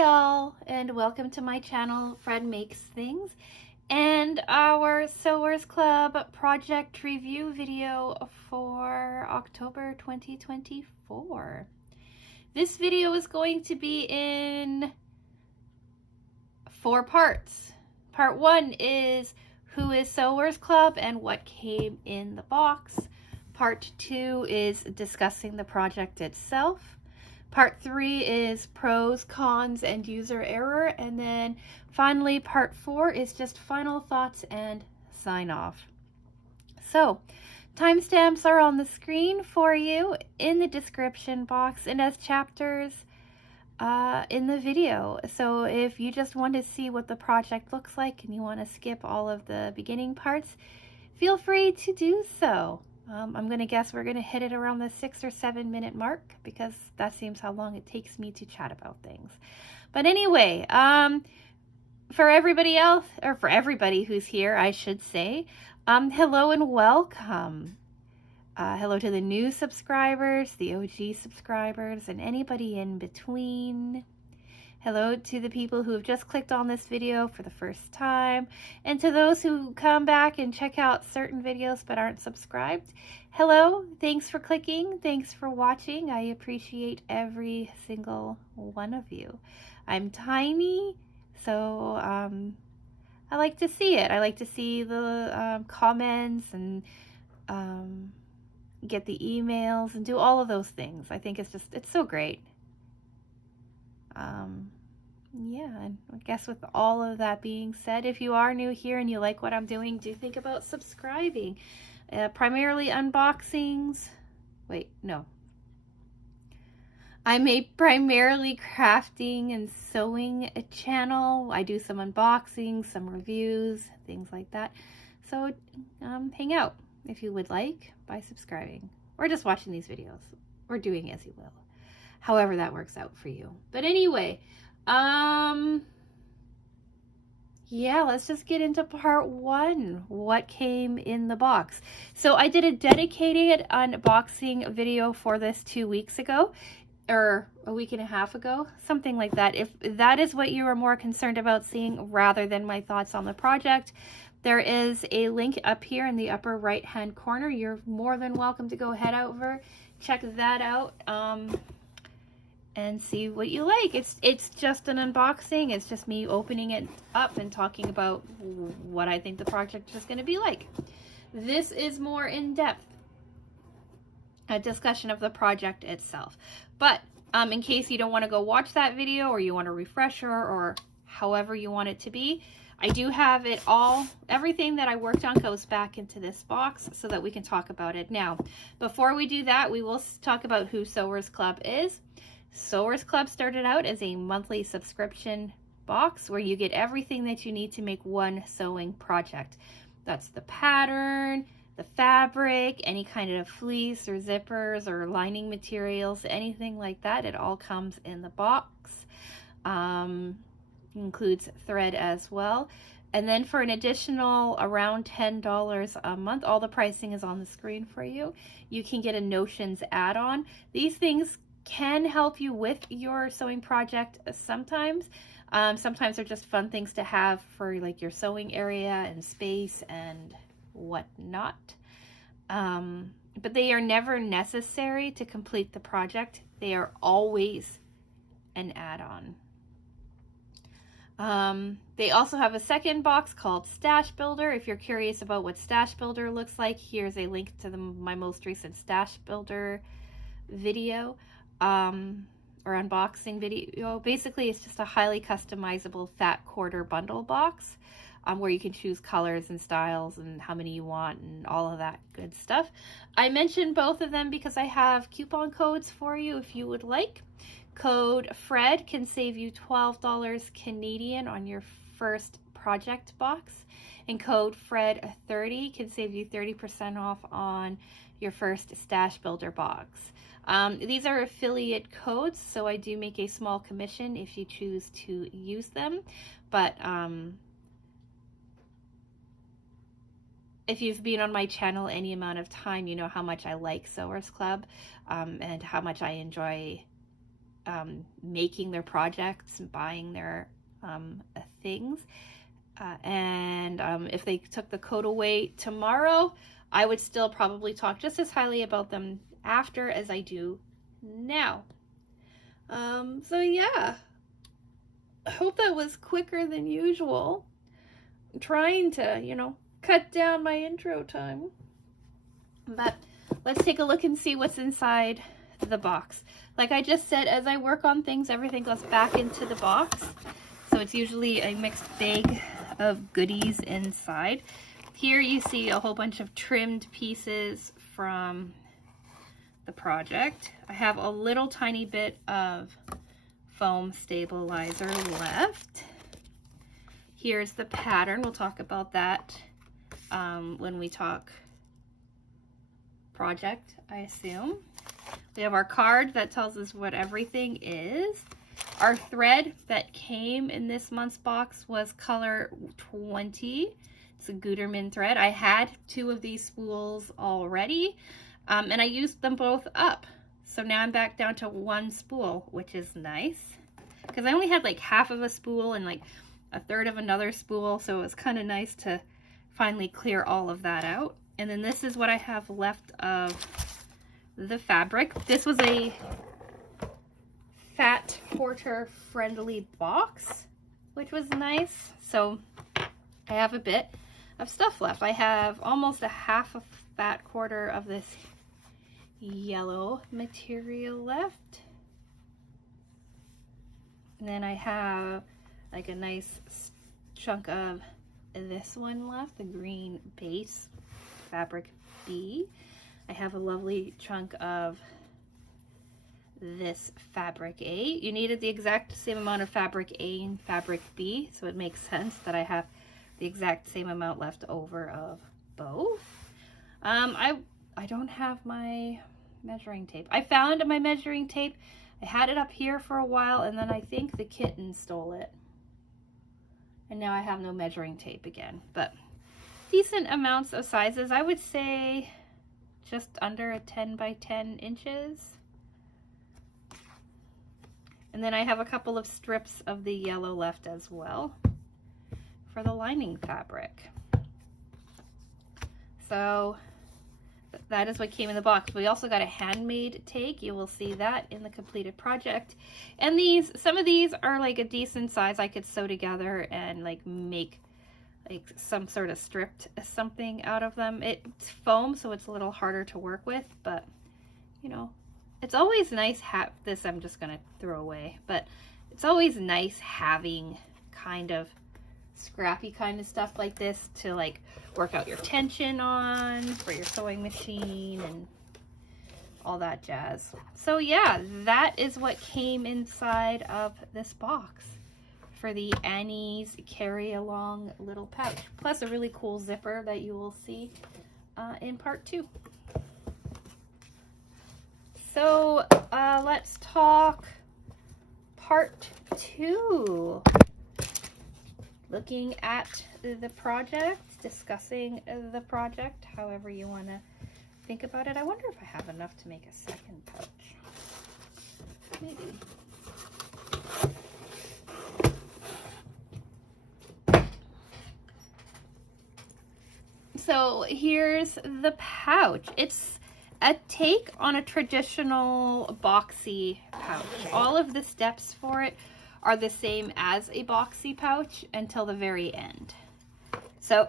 Hi all, and welcome to my channel, Fred Makes Things, and our Sewers Club project review video for October 2024. This video is going to be in 4 parts. Part 1 is who is Sewers Club and what came in the box. Part 2 is discussing the project itself. Part 3 is pros, cons, and user error. And then finally, part 4 is just final thoughts and sign off. So, timestamps are on the screen for you in the description box and as chapters in the video. So if you just want to see what the project looks like and you want to skip all of the beginning parts, feel free to do so. I'm going to guess we're going to hit it around the 6 or 7 minute mark because that seems how long it takes me to chat about things. But anyway, for everybody else, or for everybody who's here, I should say, hello and welcome. Hello to the new subscribers, the OG subscribers, and anybody in between. Hello to the people who have just clicked on this video for the first time, and to those who come back and check out certain videos but aren't subscribed. Hello, thanks for clicking, thanks for watching. I appreciate every single one of you. I'm tiny, so I like to see it. I like to see the comments and get the emails and do all of those things. I think it's so great. Yeah, and I guess with all of that being said, if you are new here and you like what I'm doing, do think about subscribing. Primarily unboxings. Wait, no. I'm a primarily crafting and sewing channel. I do some unboxings, some reviews, things like that. So hang out if you would like by subscribing or just watching these videos or doing as you will. However that works out for you. But anyway, yeah, let's just get into part 1. What came in the box? So I did a dedicated unboxing video for this 2 weeks ago, or a week and a half ago, something like that. If that is what you are more concerned about seeing rather than my thoughts on the project, there is a link up here in the upper right hand corner. You're more than welcome to go head over, check that out, and see what you like. It's just an unboxing. It's just me opening it up and talking about what I think the project is going to be like. This is more in-depth, a discussion of the project itself. But in case you don't want to go watch that video, or you want a refresher, or however you want it to be, I do have it all. Everything that I worked on goes back into this box so that we can talk about it. Now, before we do that, we will talk about who Sewers Club is. Sewers Club started out as a monthly subscription box where you get everything that you need to make one sewing project. That's the pattern, the fabric, any kind of fleece or zippers or lining materials, anything like that. It all comes in the box. Includes thread as well. And then for an additional around $10 a month, all the pricing is on the screen for you. You can get a Notions add-on. These things can help you with your sewing project sometimes. Sometimes they're just fun things to have for like your sewing area and space and whatnot. But they are never necessary to complete the project. They are always an add-on. They also have a second box called Stash Builder. If you're curious about what Stash Builder looks like, here's a link to my most recent Stash Builder video. Or unboxing video. Basically, it's just a highly customizable fat quarter bundle box where you can choose colors and styles and how many you want and all of that good stuff. I mentioned both of them because I have coupon codes for you if you would like. Code FRED can save you $12 Canadian on your first project box, and code FRED30 can save you 30% off on your first Stash Builder box. These are affiliate codes, so I do make a small commission if you choose to use them. But if you've been on my channel any amount of time, you know how much I like Sewers Club and how much I enjoy making their projects and buying their things. And if they took the coat away tomorrow, I would still probably talk just as highly about them after as I do now. So yeah, I hope that was quicker than usual. I'm trying to, you know, cut down my intro time. But let's take a look and see what's inside the box. Like I just said, as I work on things, everything goes back into the box. So it's usually a mixed bag of goodies inside. Here you see a whole bunch of trimmed pieces from the project. I have a little tiny bit of foam stabilizer left. Here's the pattern. We'll talk about that when we talk project, I assume. We have our card that tells us what everything is. Our thread that came in this month's box was color 20. It's a Gutermann thread. I had 2 of these spools already, and I used them both up. So now I'm back down to 1 spool, which is nice. Because I only had like half of a spool and like a third of another spool, so it was kind of nice to finally clear all of that out. And then this is what I have left of the fabric. This was a Fat Quarter friendly box, which was nice. So I have a bit of stuff left. I have almost a half a Fat Quarter of this yellow material left. And then I have like a nice chunk of this one left, the green base fabric B. I have a lovely chunk of this fabric A. You needed the exact same amount of fabric A and fabric B, so it makes sense that I have the exact same amount left over of both. I don't have my measuring tape. I found my measuring tape. I had it up here for a while, and then I think the kitten stole it. And now I have no measuring tape again, but decent amounts of sizes. I would say just under a 10 by 10 inches. And then I have a couple of strips of the yellow left as well for the lining fabric. So that is what came in the box. We also got a handmade take. You will see that in the completed project. And these, some of these are like a decent size. I could sew together and like make like some sort of stripped something out of them. It's foam, so it's a little harder to work with, but you know, it's always nice this I'm just gonna throw away, but it's always nice having kind of scrappy kind of stuff like this to like work out your tension on for your sewing machine and all that jazz. So yeah, that is what came inside of this box for the Annie's carry along little pouch, plus a really cool zipper that you will see in part 2. So let's talk part 2. Looking at the project, discussing the project, however you want to think about it. I wonder if I have enough to make a second pouch. Maybe. So here's the pouch. It's a take on a traditional boxy pouch. All of the steps for it are the same as a boxy pouch until the very end. So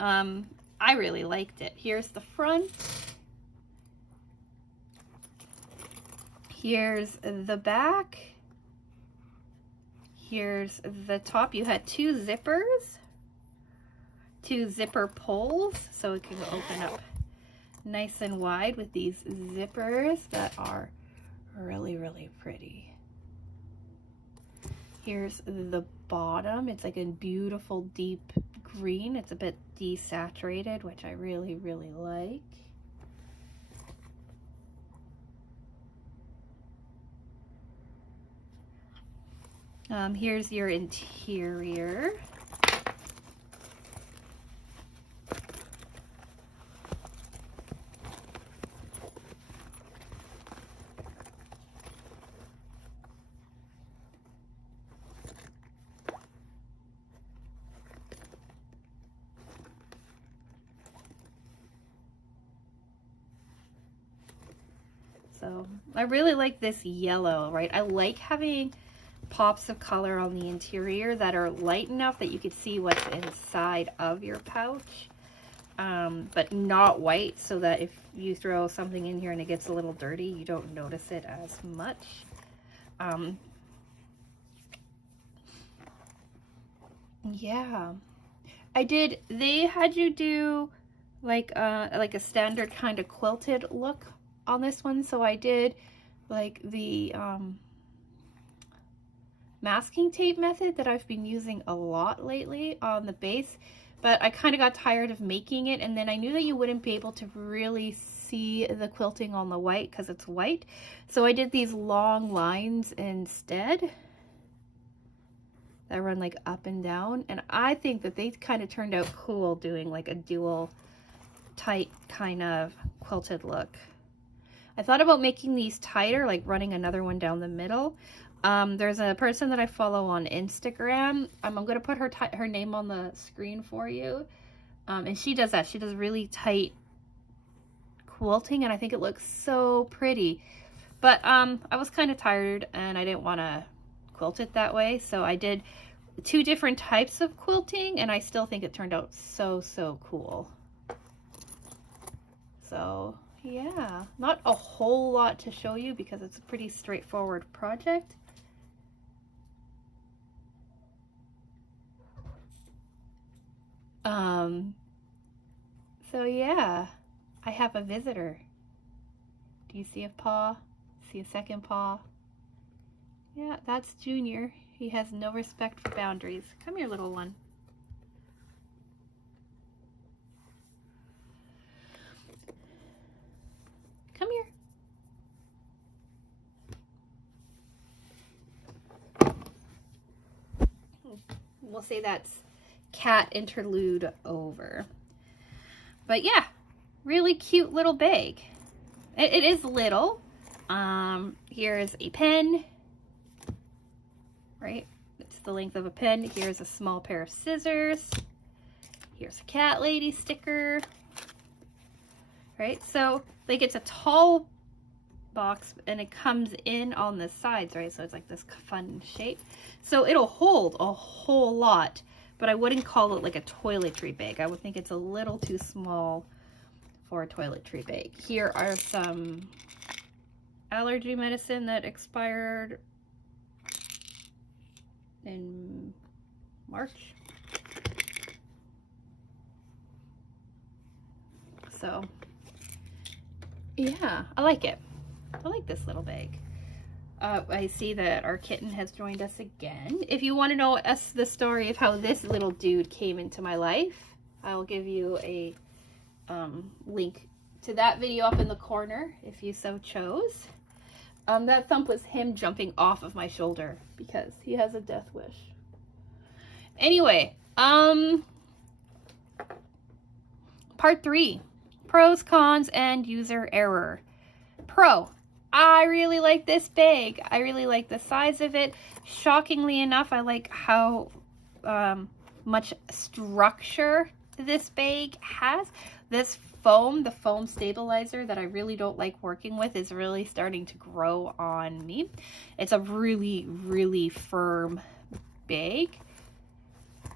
I really liked it. Here's the front. Here's the back. Here's the top. You had 2 zippers, 2 zipper pulls, so it can open up nice and wide with these zippers that are really, really pretty. Here's the bottom. It's like a beautiful deep green. It's a bit desaturated, which I really, really like. Here's your interior. So I really like this yellow, right? I like having pops of color on the interior that are light enough that you could see what's inside of your pouch, but not white, so that if you throw something in here and it gets a little dirty, you don't notice it as much. Yeah, they had you do like a standard kind of quilted look on this one, so I did like the masking tape method that I've been using a lot lately on the base, but I kind of got tired of making it, and then I knew that you wouldn't be able to really see the quilting on the white because it's white, so I did these long lines instead that run like up and down, and I think that they kind of turned out cool doing like a dual tight kind of quilted look. I thought about making these tighter, like running another one down the middle. There's a person that I follow on Instagram. I'm going to put her name on the screen for you. And she does that. She does really tight quilting, and I think it looks so pretty. But I was kind of tired and I didn't want to quilt it that way, so I did 2 different types of quilting, and I still think it turned out so cool. So yeah, not a whole lot to show you because it's a pretty straightforward project. So yeah, I have a visitor. Do you see a paw? See a second paw? Yeah, that's Junior. He has no respect for boundaries. Come here, little one. Come here. We'll say that's cat interlude over. But yeah, really cute little bag. It is little. Here is a pen, right? It's the length of a pen. Here's a small pair of scissors. Here's a cat lady sticker, right? So like it's a tall box and it comes in on the sides, right? So it's like this fun shape. So it'll hold a whole lot, but I wouldn't call it like a toiletry bag. I would think it's a little too small for a toiletry bag. Here are some allergy medicine that expired in March. So yeah, I like it. I like this little bag. I see that our kitten has joined us again. If you want to know the story of how this little dude came into my life, I will give you a link to that video up in the corner if you so chose. That thump was him jumping off of my shoulder because he has a death wish. Anyway, part 3, pros, cons, and user error. Pro, I really like this bag. I really like the size of it. Shockingly enough, I like how much structure this bag has. This foam, the foam stabilizer that I really don't like working with, is really starting to grow on me. It's a really firm bag,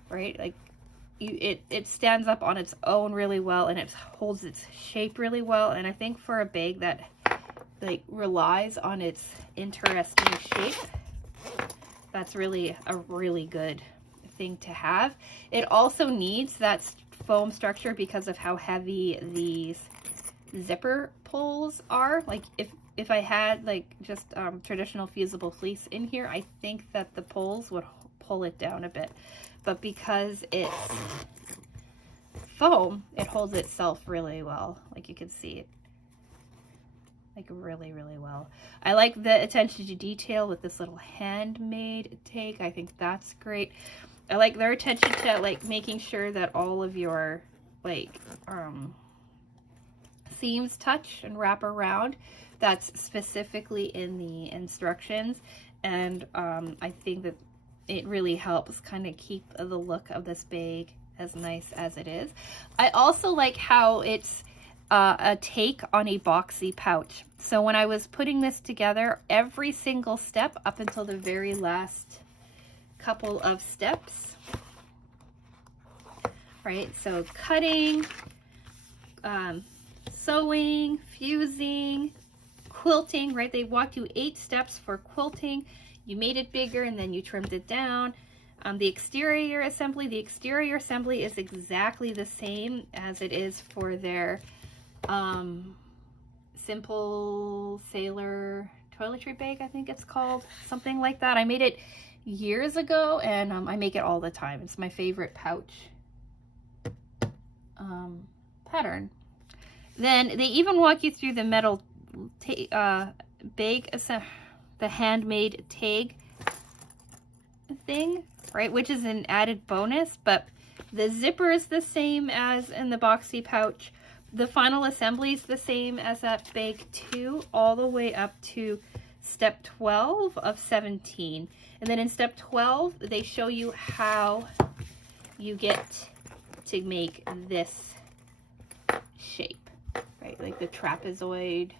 right? Like it stands up on its own really well, and it holds its shape really well. And I think for a bag that like relies on its interesting shape, that's really a really good thing to have. It also needs that foam structure because of how heavy these zipper pulls are. Like if I had like just traditional fusible fleece in here, I think that the pulls would pull it down a bit, but because it's foam, it holds itself really well. Like you can see it like really well. I like the attention to detail with this little handmade take. I think that's great. I like their attention to like making sure that all of your like seams touch and wrap around. That's specifically in the instructions, and I think that it really helps kind of keep the look of this bag as nice as it is. I also like how it's a take on a boxy pouch. So when I was putting this together, every single step up until the very last couple of steps, right? So cutting, sewing, fusing, quilting, right? They walked you 8 steps for quilting. You made it bigger and then you trimmed it down. The exterior assembly is exactly the same as it is for their Simple Sailor toiletry bag, I think it's called, something like that. I made it years ago, and I make it all the time. It's my favorite pouch pattern. Then they even walk you through the metal bag, the handmade tag thing, right, which is an added bonus, but the zipper is the same as in the boxy pouch. The final assembly is the same as that bag too, all the way up to step 12 of 17. And then in step 12, they show you how you get to make this shape, right? Like the trapezoid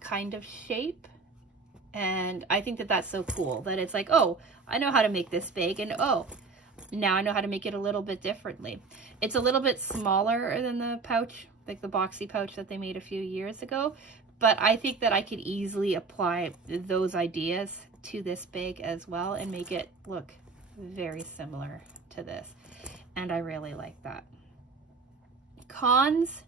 kind of shape. And I think that that's so cool that it's like, oh, I know how to make this bag, and oh, now I know how to make it a little bit differently. It's a little bit smaller than the pouch, like the boxy pouch that they made a few years ago, but I think that I could easily apply those ideas to this bag as well and make it look very similar to this. And I really like that. Cons.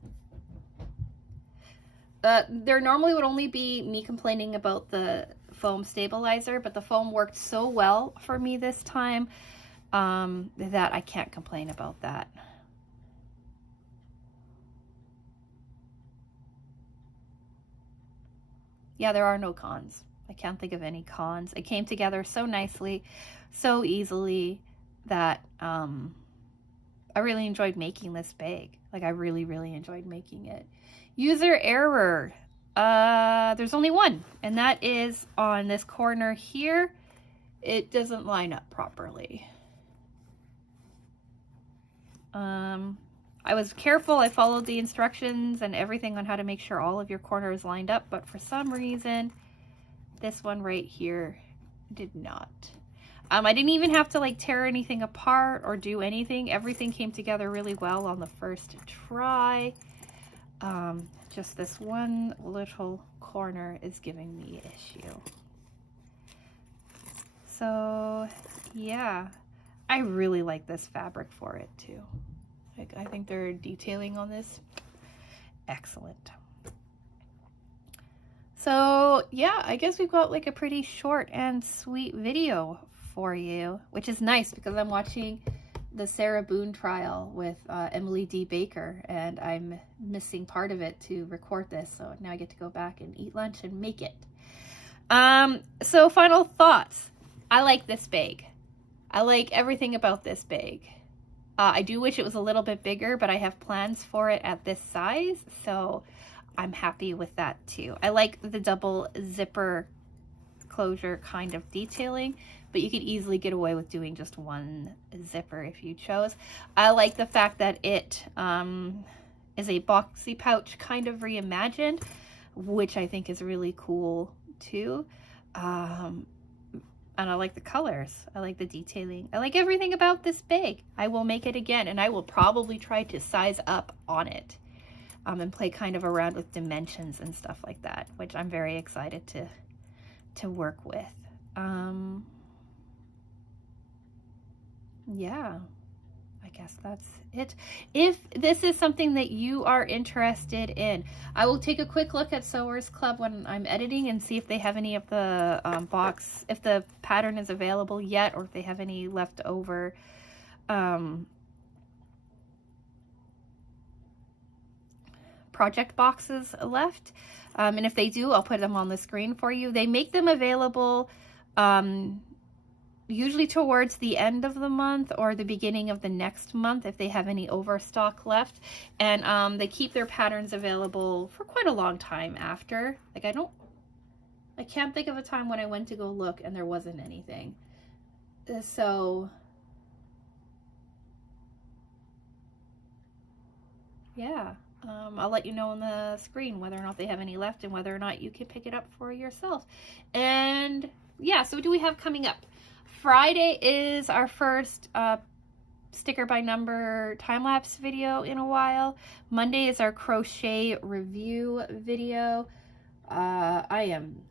There normally would only be me complaining about the foam stabilizer, but the foam worked so well for me this time that I can't complain about that. Yeah, there are no cons. I can't think of any cons. It came together so nicely, so easily that I really enjoyed making this bag. Like, I really, really enjoyed making it. User error. There's only one, and that is on this corner here. It doesn't line up properly. I was careful. I followed the instructions and everything on how to make sure all of your corners lined up, but for some reason, this one right here did not. I didn't even have to like tear anything apart or do anything. Everything came together really well on the first try. Just this one little corner is giving me issue. So yeah, I really like this fabric for it too. Like, I think their detailing on this, excellent. So yeah, I guess we've got like a pretty short and sweet video for you, which is nice because I'm watching the Sarah Boone trial with Emily D. Baker, and I'm missing part of it to record this, so now I get to go back and eat lunch and make it. So final thoughts. I like this bag. I like everything about this bag. I do wish it was a little bit bigger, but I have plans for it at this size, so I'm happy with that too. I like the double zipper closure kind of detailing, but you could easily get away with doing just one zipper if you chose. I like the fact that it is a boxy pouch kind of reimagined, which I think is really cool too. And I like the colors. I like the detailing. I like everything about this bag. I will make it again, and I will probably try to size up on it and play kind of around with dimensions and stuff like that, which I'm very excited to work with. Yeah, I guess that's it. If this is something that you are interested in, I will take a quick look at Sewers Club when I'm editing and see if they have any of the if the pattern is available yet, or if they have any left over project boxes left. And if they do, I'll put them on the screen for you. They make them available usually towards the end of the month or the beginning of the next month if they have any overstock left. And they keep their patterns available for quite a long time after. Like, I can't think of a time when I went to go look and there wasn't anything. So yeah, I'll let you know on the screen whether or not they have any left and whether or not you can pick it up for yourself. And yeah, so what do we have coming up? Friday is our first sticker by number time-lapse video in a while. Monday is our crochet review video. I am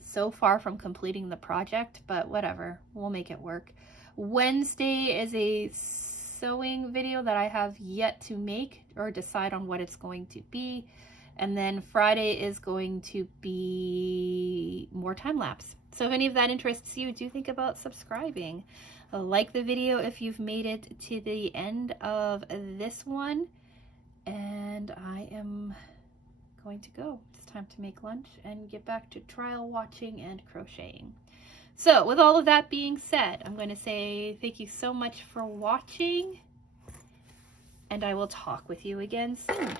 so far from completing the project, but whatever, we'll make it work. Wednesday is a sewing video that I have yet to make or decide on what it's going to be. And then Friday is going to be more time-lapse. So if any of that interests you, do think about subscribing. Like the video if you've made it to the end of this one. And I am going to go. It's time to make lunch and get back to trial watching and crocheting. So with all of that being said, I'm going to say thank you so much for watching, and I will talk with you again soon.